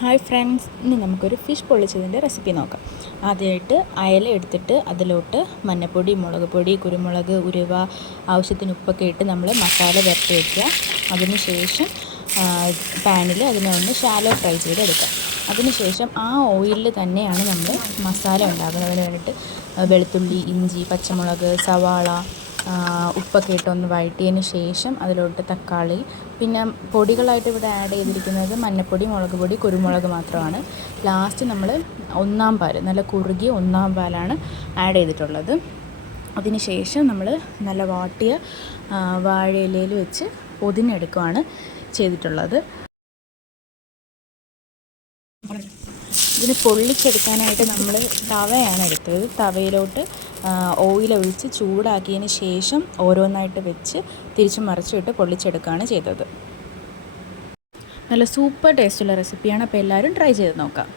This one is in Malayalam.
ഹായ് ഫ്രണ്ട്സ്, ഇനി നമുക്കൊരു ഫിഷ് പൊള്ളിച്ചതിൻ്റെ റെസിപ്പി നോക്കാം. ആദ്യമായിട്ട് അയല എടുത്തിട്ട് അതിലോട്ട് മഞ്ഞൾപ്പൊടി, മുളക് പൊടി, കുരുമുളക്, ഉലുവ, ആവശ്യത്തിന് ഉപ്പൊക്കെ ഇട്ട് നമ്മൾ മസാല പുരട്ടി വയ്ക്കുക. അതിനുശേഷം പാനിൽ അതിനെ ഒന്ന് ഷാലോ ഫ്രൈ ചെയ്തെടുക്കുക. അതിനുശേഷം ആ ഓയിലിൽ തന്നെയാണ് നമ്മൾ മസാല ഉണ്ടാക്കുന്നതിന് വേണ്ടിയിട്ട് വെളുത്തുള്ളി, ഇഞ്ചി, പച്ചമുളക്, സവാള, ഉപ്പൊക്കെ ഇട്ടൊന്ന് വഴറ്റിയതിന് ശേഷം അതിലോട്ട് തക്കാളി, പിന്നെ പൊടികളായിട്ട് ഇവിടെ ആഡ് ചെയ്തിരിക്കുന്നത് മഞ്ഞൾപ്പൊടി, മുളക് പൊടി, കുരുമുളക് മാത്രമാണ്. ലാസ്റ്റ് നമ്മൾ ഒന്നാം പാൽ, നല്ല കുറുകിയ ഒന്നാം പാലാണ് ആഡ് ചെയ്തിട്ടുള്ളത്. അതിന് ശേഷം നമ്മൾ നല്ല വാട്ടിയ വാഴയിലയിൽ വെച്ച് പൊതിഞ്ഞെടുക്കുകയാണ് ചെയ്തിട്ടുള്ളത്. ഇതിന് പൊള്ളിച്ചെടുക്കാനായിട്ട് നമ്മൾ തവയാണ് എടുത്തത്. തവയിലോട്ട് ഓയിലൊഴിച്ച് ചൂടാക്കിയതിന് ശേഷം ഓരോന്നായിട്ട് വെച്ച് തിരിച്ചും മറിച്ചിട്ട് പൊള്ളിച്ചെടുക്കുകയാണ് ചെയ്തത്. നല്ല സൂപ്പർ ടേസ്റ്റുള്ള റെസിപ്പിയാണ്. അപ്പോൾ എല്ലാവരും ട്രൈ ചെയ്ത് നോക്കാം.